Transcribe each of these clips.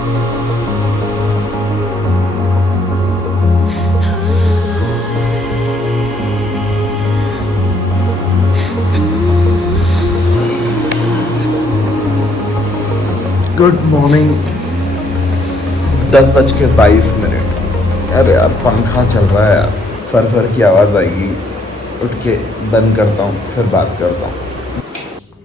Good morning. 10:22। अरे यार पंखा चल रहा है यार, फर की आवाज़ आएगी। उठ के बंद करता हूँ, फिर बात करता हूँ।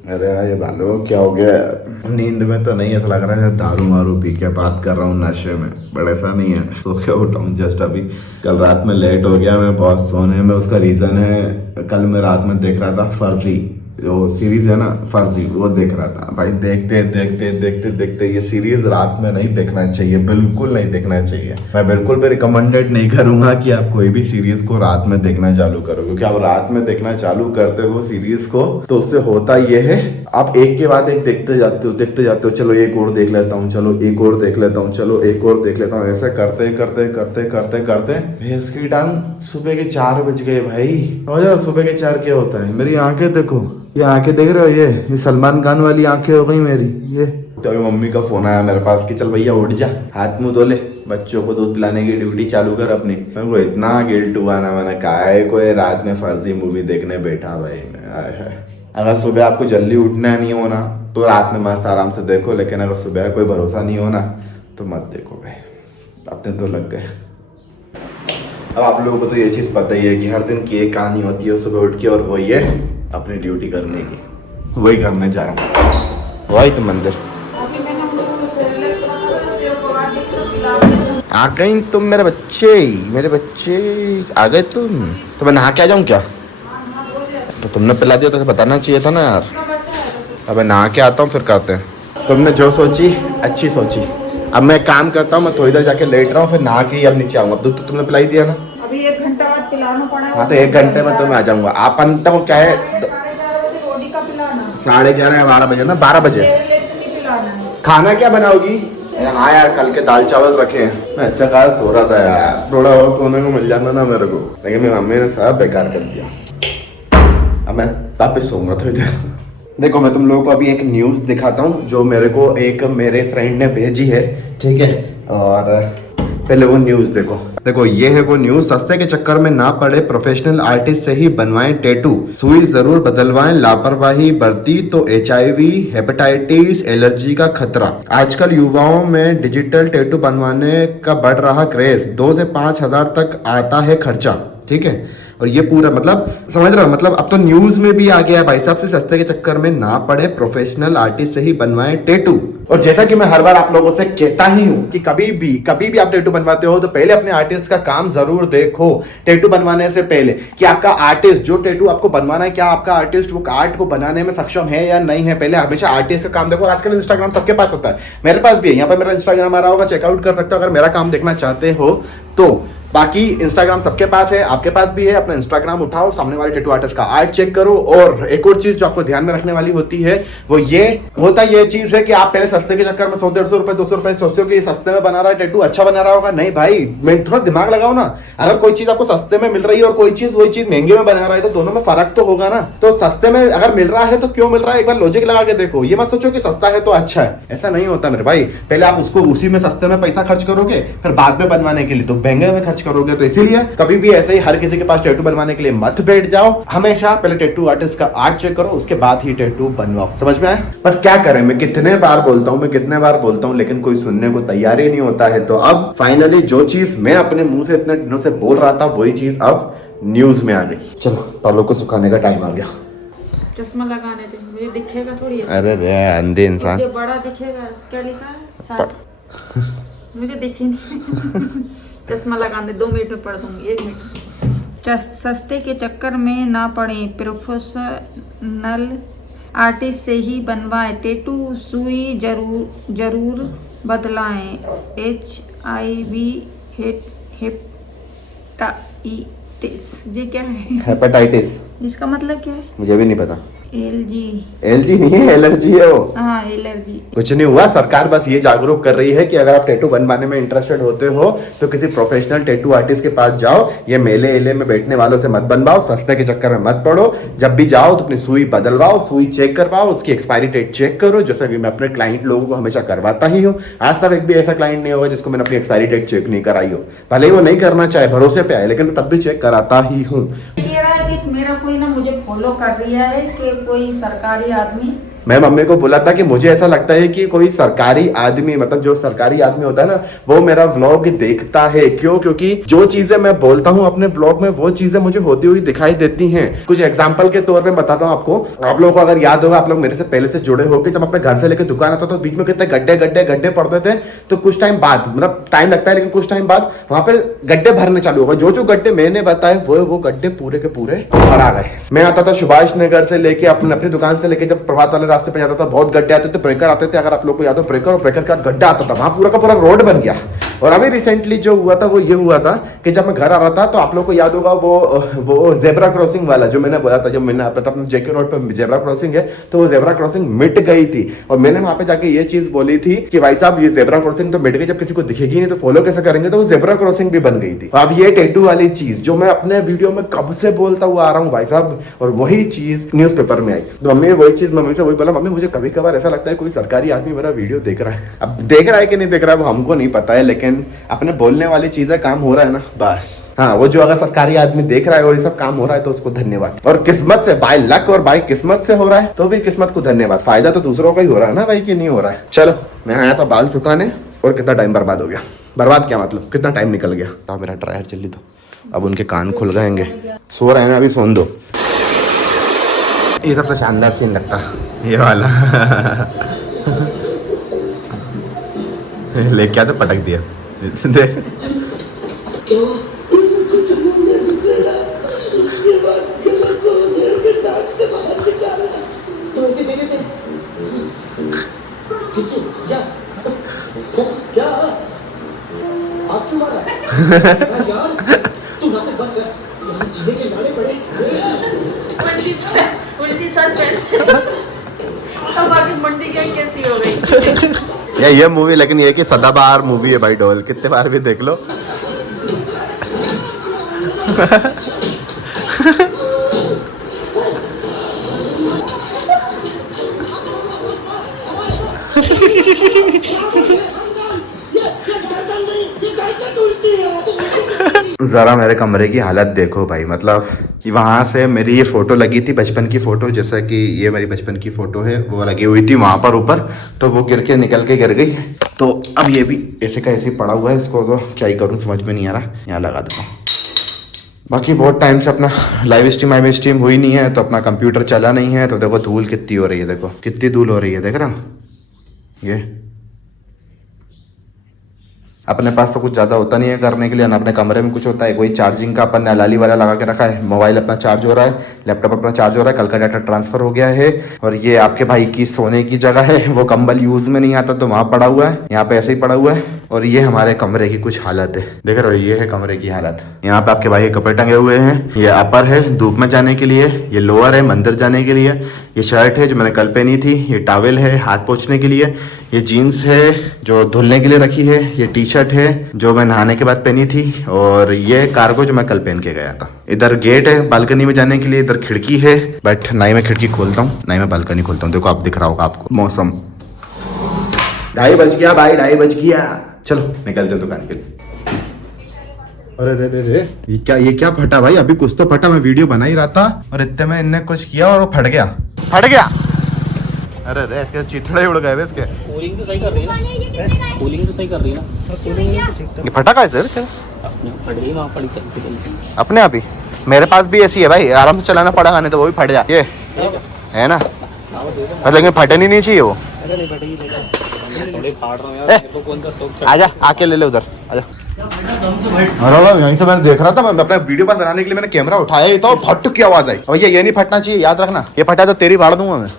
अरे यार ये भालो क्या हो गया यार? नींद में तो नहीं, ऐसा लग रहा है दारू मारू पी के बात कर रहा हूँ नशे में, बट ऐसा नहीं है। तो क्या उठा हूँ जस्ट अभी। कल रात में लेट हो गया मैं बहुत सोने में। उसका रीज़न है, कल मैं रात में देख रहा था फर्जी, जो सीरीज है ना फर्जी, वो देख रहा था भाई। देखते देखते देखते देखते ये सीरीज रात में नहीं देखना चाहिए, बिल्कुल नहीं देखना चाहिए। मैं बिल्कुल भी रिकमेंडेड नहीं करूंगा कि आप कोई भी सीरीज को रात में देखना चालू करो, क्योंकि आप रात में देखना चालू करते हो सीरीज को तो उससे होता ये है, आप एक के बाद एक देखते जाते हो। चलो एक और देख लेता हूँ, चलो एक और देख लेता हूँ, चलो एक और देख लेता हूँ। ऐसे करते करते करते करते करते भैंस की टांग सुबह के 4 बज गए भाई। और सुबह के 4 क्या होता है? मेरी आंखें देखो, ये आंखें देख रहे हो, ये सलमान खान वाली आंखें हो गई मेरी। ये तो अभी मम्मी का फोन आया मेरे पास कि चल भैया उठ जा, हाथ मुंह धो ले, बच्चों को दूध पिलाने की ड्यूटी चालू कर अपनी। मेरे को इतना गिल्ट हुआ ना, मैंने कहा है कोई रात में फर्जी मूवी देखने बैठा भाई मैं। अगर सुबह आपको जल्दी उठना नहीं होना तो रात में मस्त आराम से देखो, लेकिन अगर सुबह कोई भरोसा नहीं होना तो मत देखो भाई, अपने तो लग गए। अब आप लोगों को तो ये चीज़ पता ही है कि हर दिन की एक कहानी होती है सुबह उठ के, और वो ये अपनी ड्यूटी करने की, वही करने जा रहा हूँ। वही तो मंदिर आ गई तुम, मेरे बच्चे आ गए तुम। तो मैं नहा के आ जाऊँ क्या? तो तुमने पिला दिया तो बताना चाहिए था ना यार। अब मैं नहा के आता हूँ फिर करते हैं। तुमने जो सोची अच्छी सोची। अब मैं काम करता हूँ, मैं थोड़ी देर जाके लेट रहा हूँ, फिर नहा के ही अब नीचे आऊँगा। दूध तो तुमने पिलाई दिया ना, अभी 1 घंटा बाद पिलाना पड़ा। हाँ तो 1 घंटे में तो मैं आ जाऊँगा। आप अंत को क्या है 11:30 या 12 बजे ना, 12 बजे खाना क्या बनाओगी? हाँ यार कल के दाल चावल रखे हैं। मैं अच्छा खासा सो रहा था यार, थोड़ा और सोने को मिल जाना ना मेरे को, लेकिन मेरी मम्मी ने सब बेकार कर दिया। अब मैं वापस सोऊंगा थोड़ी देर। देखो मैं तुम लोगों को अभी एक न्यूज़ दिखाता हूँ जो मेरे को एक मेरे फ्रेंड ने भेजी है, ठीक है? और पहले वो न्यूज़ देखो ये है वो न्यूज़। सस्ते के चक्कर में ना पड़े, प्रोफेशनल आर्टिस्ट से ही बनवाएं टैटू, सुई जरूर बदलवाएं, लापरवाही बरती तो HIV, हेपेटाइटिस, एलर्जी का खतरा। आजकल युवाओं में डिजिटल टैटू बनवाने का बढ़ रहा क्रेज। 2 से 5 हजार तक आता है खर्चा, ठीक है? और ये पूरा मतलब समझ रहे हो, मतलब अब तो न्यूज में भी आ गया है भाई साहब से सस्ते के चक्कर में ना पड़े, प्रोफेशनल आर्टिस्ट से ही बनवाएं टैटू। और जैसा कि मैं हर बार आप लोगों से कहता ही हूँ कि कभी भी आप टैटू बनवाते हो तो पहले अपने आर्टिस्ट का काम जरूर देखो। टैटू बनवाने से पहले कि आपका आर्टिस्ट जो टैटू आपको बनवाना है, क्या आपका आर्टिस्ट वो आर्ट को बनाने में सक्षम है या नहीं है। पहले हमेशा आर्टिस्ट का काम देखो। आजकल इंस्टाग्राम सबके पास होता है, मेरे पास भी है। यहाँ पर मेरा इंस्टाग्राम आ रहा होगा, चेकआउट कर सकते हो अगर मेरा काम देखना चाहते हो तो। बाकी इंस्टाग्राम सबके पास है, आपके पास भी है। अपना इंस्टाग्राम उठाओ, सामने वाले टैटू आर्टिस्ट का आर्ट चेक करो। और एक और चीज जो आपको ध्यान में रखने वाली होती है वो ये चीज है कि आप पहले सस्ते के चक्कर में 100-150 रुपए 200 रुपए सोचते हो कि सस्ते में बना रहा है टैटू, अच्छा बना रहा होगा। नहीं भाई, मैं थोड़ा दिमाग लगाओ ना। अगर कोई चीज आपको सस्ते में मिल रही है और कोई चीज वही चीज महंगे में बना रहा है तो दोनों में फर्क तो होगा ना। तो सस्ते में अगर मिल रहा है तो क्यों मिल रहा है, एक बार लॉजिक लगा के देखो। ये मत सोचो कि सस्ता है तो अच्छा है, ऐसा नहीं होता मेरे भाई। पहले आप उसको उसी में सस्ते में पैसा खर्च करोगे, फिर बाद में बनवाने के लिए तो महंगे में खर्च करोगे। तो इसीलिए कभी भी ऐसे ही हर किसी के पास टैटू बनवाने के लिए मत बैठ जाओ। हमेशा पहले टैटू आर्टिस्ट का आर्ट चेक करो, उसके बाद ही टैटू बनवाओ। समझ में आया? पर क्या करें, मैं कितने बार बोलता हूं लेकिन कोई सुनने को तैयार ही नहीं होता है। तो अब फाइनली जो चीज मैं अपने मुंह से इतने दिनों से बोल रहा था वही चीज अब न्यूज में आ गई। चलो बालों को सुखाने का टाइम आ गया। चश्मा लगाने दे, मुझे दिखेगा थोड़ी। अरे रे अंधे इंसान, मुझे बड़ा दिखेगा। क्या लिखा है? मुझे दिखे नहीं। चश्मा लगाने दे, 2 मिनट में पढ़ दूंगी, 1 मिनट। सस्ते के चक्कर में ना पड़े, प्रोफेशनल आर्टिस्ट से ही बनवाएं टैटू, सुई जरूर बदलाएं, HIV, हेपेटाइटिस। ये क्या है? हेपेटाइटिस इसका मतलब क्या है? मुझे भी नहीं पता। एलजी नहीं है, एलर्जी है वो। हाँ एलर्जी। कुछ नहीं हुआ, सरकार बस ये जागरूक कर रही है कि अगर आप टैटू बनवाने में इंटरेस्टेड होते हो तो किसी प्रोफेशनल टैटू आर्टिस्ट के पास जाओ। ये मेले एले में बैठने वालों से मत बनवाओ, सस्ते के चक्कर में मत पड़ो। जब भी जाओ तो अपनी सुई बदलवाओ, सुई चेक करवाओ, उसकी एक्सपायरी डेट चेक करो, जैसा कि मैं अपने क्लाइंट लोगों को हमेशा करवाता ही हूँ। आज तक एक भी ऐसा क्लाइंट नहीं होगा जिसको मैंने अपनी एक्सपायरी डेट चेक नहीं कराई हो, भले ही वो नहीं करना चाहे, भरोसे पे आए, लेकिन तब भी चेक कराता ही हूँ। कह रहा है कि मेरा कोई ना मुझे फॉलो कर रहा है, इसके कोई सरकारी आदमी। मैं मम्मी को बोला था कि मुझे ऐसा लगता है कि कोई सरकारी आदमी, मतलब जो सरकारी आदमी होता है ना, वो मेरा व्लॉग देखता है। क्यों? क्योंकि जो चीजें मैं बोलता हूँ अपने ब्लॉग में वो चीजें मुझे होती हुई दिखाई देती हैं। कुछ एग्जांपल के तौर पे बताता हूँ आपको। आप लोगों को अगर याद होगा, आप लोग मेरे से पहले से जुड़े होंगे, जब अपने घर से लेकर दुकान आता तो बीच में कितने गड्ढे गड्ढे गड्ढे पड़ते थे। तो कुछ टाइम बाद, मतलब टाइम लगता है लेकिन कुछ टाइम बाद वहां पे गड्ढे भरने चालू हो गए। जो गड्ढे मैंने बताए वो गड्ढे पूरे के पूरे भर आ गए। मैं आता था सुभाष नगर से लेके अपनी दुकान से लेके, जब प्रभात वाले रास्ते पे जाता था बहुत गड्ढे आते थे, ब्रेकर आते थे। अगर आप लोग को याद हो, ब्रेकर और ब्रेकर का गड्ढा आता था, वहां पूरा का पूरा रोड बन गया। और अभी रिसेंटली जो हुआ था वो ये हुआ था कि जब मैं घर आ रहा था तो आप लोग को याद होगा वो जेब्रा क्रॉसिंग वाला जो मैंने बोला था, जब मैंने अपने जेके रोड पे जेब्रा क्रॉसिंग है, तो वो जेब्रा क्रॉसिंग मिट गई थी। और मैंने वहां पे जाके ये चीज बोली थी कि भाई साहब ये जेब्रा क्रॉसिंग तो मिट गई, जब किसी को दिखेगी नहीं तो फॉलो कैसे करेंगे, तो वो जेब्रा क्रॉसिंग भी बन गई थी। अब ये टैटू वाली चीज जो मैं अपने वीडियो में कब से बोलता हुआ आ रहा हूँ भाई साहब, और वही चीज न्यूज़पेपर में आई। तो मम्मी वही चीज, मम्मी से वही बोला, मम्मी मुझे कभी कभार ऐसा लगता है कोई सरकारी आदमी मेरा वीडियो देख रहा है। अब देख रहा है कि नहीं देख रहा है वो हमको नहीं पता है, लेकिन अपने बोलने वाली चीजें काम हो रहा है ना, बस। हाँ, वो जो अगर सरकारी आदमी देख रहा है और ये सब काम हो रहा है तो उसको धन्यवाद। और किस्मत से, बाय लक और बाय किस्मत से हो रहा है तो भी किस्मत को धन्यवाद। फायदा तो दूसरों का ही हो रहा है ना भाई, कि नहीं हो रहा है। चलो, मैं आया था बाल सुखाने और कितना टाइम बर्बाद हो गया। बर्बाद क्या मतलब, कितना टाइम निकल गया। तो मेरा ड्रायर जल्दी दो, अब उनके कान खुल गएंगे। सो रहे हैं ना, अभी सोन दो। ये सबसे शानदार सीन लगता ये वाला। लेके आते पटक दिया। देख मंडी कैसी हो गई। ये मूवी, लेकिन ये कि सदाबहार मूवी है भाई डॉल, कितने बार भी देख लो। जरा मेरे कमरे की हालत देखो भाई, मतलब वहां से मेरी ये फोटो लगी थी, बचपन की फोटो, जैसा कि ये मेरी बचपन की फोटो है, वो लगी हुई थी वहां पर ऊपर, तो वो गिर के निकल के गिर गई। तो अब ये भी ऐसे का ऐसे ही पड़ा हुआ है, इसको तो क्या ही करूँ समझ में नहीं आ रहा, यहाँ लगा देता हूँ। बाकी बहुत टाइम से अपना लाइव स्ट्रीम हुई नहीं है, तो अपना कंप्यूटर चला नहीं है, तो देखो धूल कितनी हो रही है, देखो कितनी धूल हो रही है, देख रहा ये। अपने पास तो कुछ ज़्यादा होता नहीं है करने के लिए ना, अपने कमरे में कुछ होता है, कोई चार्जिंग का अपन ने लाली वाला लगा के रखा है, मोबाइल अपना चार्ज हो रहा है, लैपटॉप अपना चार्ज हो रहा है, कल का डाटा ट्रांसफर हो गया है। और ये आपके भाई की सोने की जगह है, वो कंबल यूज में नहीं आता तो वहाँ पड़ा हुआ है, यहाँ पे ऐसे ही पड़ा हुआ है। और ये हमारे कमरे की कुछ हालत है, देख रहे हो, ये है कमरे की हालत। यहाँ पे आपके भाई के कपड़े टंगे हुए हैं, ये अपर है धूप में जाने के लिए, ये लोअर है मंदिर जाने के लिए, ये शर्ट है जो मैंने कल पहनी थी, ये टॉवेल है हाथ पोंछने के लिए, ये जीन्स है जो धुलने के लिए रखी है, ये टी शर्ट है जो मैं नहाने के बाद पहनी थी, और ये कार्गो जो मैं कल पहन के गया था। इधर गेट है बालकनी में जाने के लिए, इधर खिड़की है, बट ना ही मैं खिड़की खोलता हूँ ना ही मैं बालकनी खोलता हूँ। देखो आप दिख रहा होगा आपको मौसम। 2:30 बज गया भाई, 2:30 बज गया। चलो निकलते हैं दुकान के लिए। अरे रे रे रे, ये क्या फटा भाई, अभी कुछ तो फटा, मैं वीडियो बना ही रहा था और इतने में इनने कुछ किया और वो फट गया। अरे रे, इसके चिथड़े उड़ गए इसके। कूलिंग तो सही कर रही है ना, कूलिंग तो सही कर रही है ना। ये फटा कैसे फट गई वहाँ पड़ी चलती अपने आप ही। मेरे पास भी ऐसी है भाई, आराम से चलाना पड़ेगा, नहीं तो वो भी फट जाती है ना, लेकिन फटनी नहीं चाहिए वो। आजा आके ले ले उधर, आजा। अरे यहीं से मैंने देख रहा था, मैं अपना वीडियो पर बनाने के लिए मैंने कैमरा उठाया ही तो फट की आवाज आई। और ये नहीं फटना चाहिए, याद रखना, ये फटा तो तेरी फाड़ दूंगा मैं।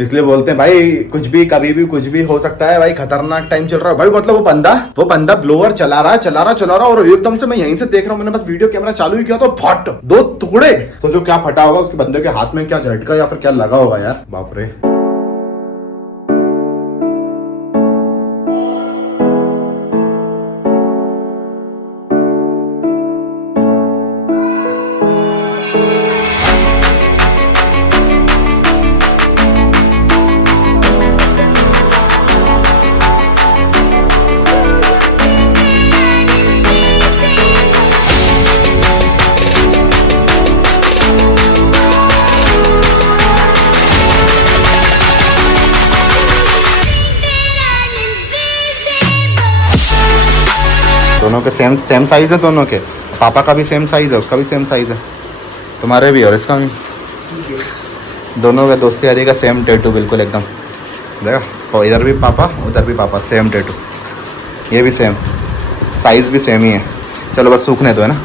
इसलिए बोलते हैं भाई कुछ भी कभी भी कुछ भी हो सकता है भाई, खतरनाक टाइम चल रहा है भाई। मतलब वो बंदा ब्लोअर चला रहा और एकदम से मैं यहीं से देख रहा हूँ, मैंने बस वीडियो कैमरा चालू ही किया तो फट 2 टुकड़े। तो जो क्या फटा होगा उसके बंदे के हाथ में, क्या झटका या फिर क्या लगा होगा यार, बाप रे। दोनों के सेम साइज है, दोनों के। पापा का भी सेम साइज है, उसका भी सेम साइज है, तुम्हारे भी और इसका भी। दोनों का दोस्ती यारी का सेम टैटू बिल्कुल एकदम। देखा, और इधर भी पापा उधर भी पापा, सेम टैटू। ये भी सेम साइज भी सेम ही है। चलो बस सूखने दो, है ना।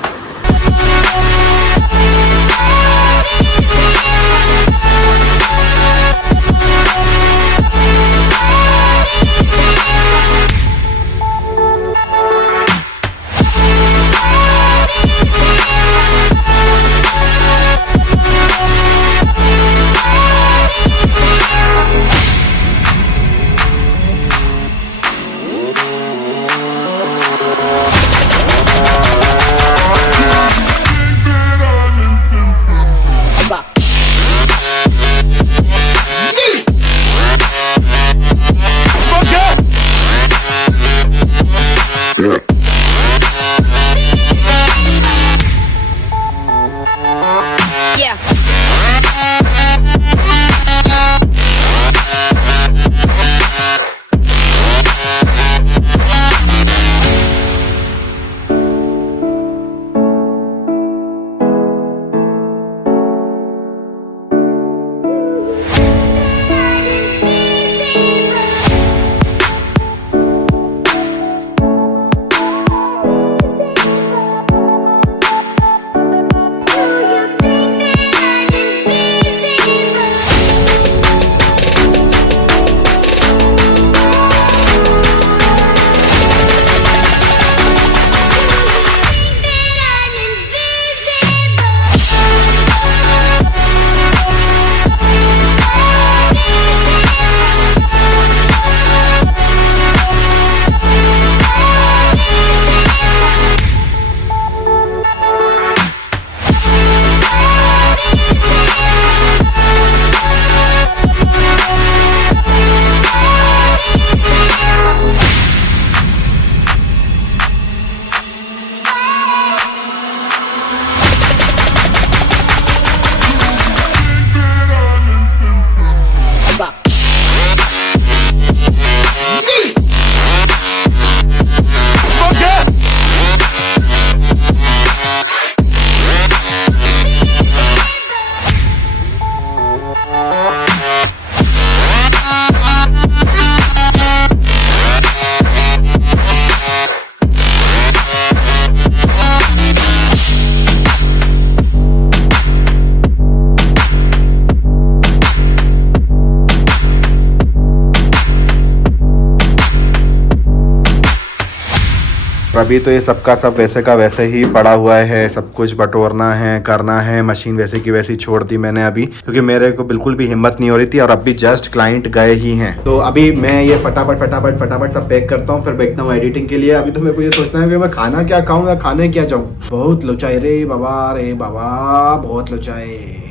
अभी तो ये सबका सब वैसे का वैसे ही पड़ा हुआ है, सब कुछ बटोरना है, करना है। मशीन वैसे की वैसी छोड़ दी मैंने अभी, क्योंकि मेरे को बिल्कुल भी हिम्मत नहीं हो रही थी और अभी जस्ट क्लाइंट गए ही हैं। तो अभी मैं ये फटाफट सब पैक करता हूँ, फिर बैठता हूँ एडिटिंग के लिए। अभी तो मेरे को ये सोचना है कि मैं खाना क्या खाऊँ या खाने क्या जाऊँ। बहुत लोचाई रे बाबा, बहुत लोचाई।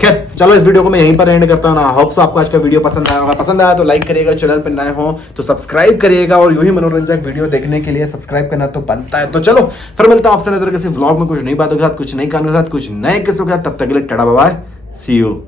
खैर चलो इस वीडियो को मैं यहीं पर एंड करता हूँ ना। होप सो आपको आज का वीडियो पसंद आया होगा। पसंद आया तो लाइक करिएगा, चैनल पर नए हो तो सब्सक्राइब करिएगा, और यूं ही मनोरंजक वीडियो देखने के लिए सब्सक्राइब करना तो बनता है। तो चलो फिर मिलता हूँ आपसे नए तरीके से व्लॉग में, कुछ नई बातों के साथ, कुछ नई कहानियों के साथ, कुछ नए किस्सों के साथ। तब तक के लिए tata bye bye, see you.